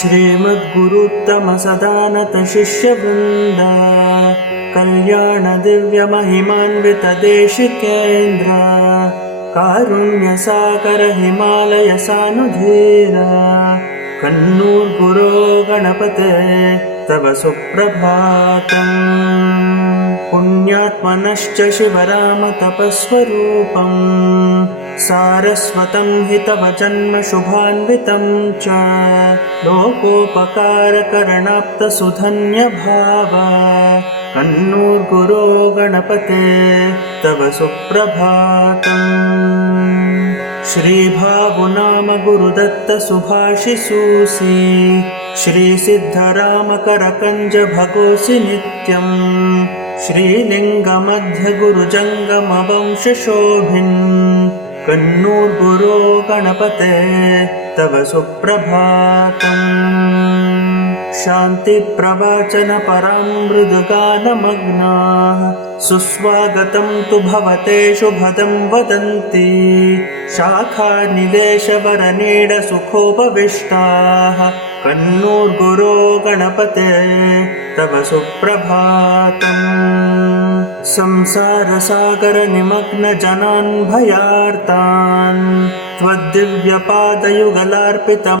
श्रीमद्गुरुत्तम सदानत शिष्यवृन्द कल्याण दिव्य महिमान्वित देशिकेन्द्र कारुण्यसागर हिमालय सानुधीर कन्नूर गुरो गणपते तव सुप्रभातम्। पुण्यात्मनश्च शिवराम तपस्वरूपम् सारस्वतं हि तव जन्म शुभान्वितं च लोकोपकारकरणाप्त सुधन्य भाव कन्नूर गुरो गणपते तव सुप्रभातम्। श्रीभावु नाम गुरुदत्त सुभाषिसूसि श्री सिद्धराम करकंज भगोसि नित्यम् श्रीलिंग मध्य गुरुजंगम वंश शोभिन् कन्नूर गुरो गणपते तव सुप्रभातम्। शांति प्रवचन परामृदगानमग्नाः सुस्वागतं तु भवते शुभदं वदन्ति शाखानिदेशवरनीड सुखोपविष्टाः कन्नूर गुरो गणपते तव सुप्रभातम्। संसारसागर निमग्न जनान् भयार्तान् त्वद्दिव्यपादयुगलार्पितम्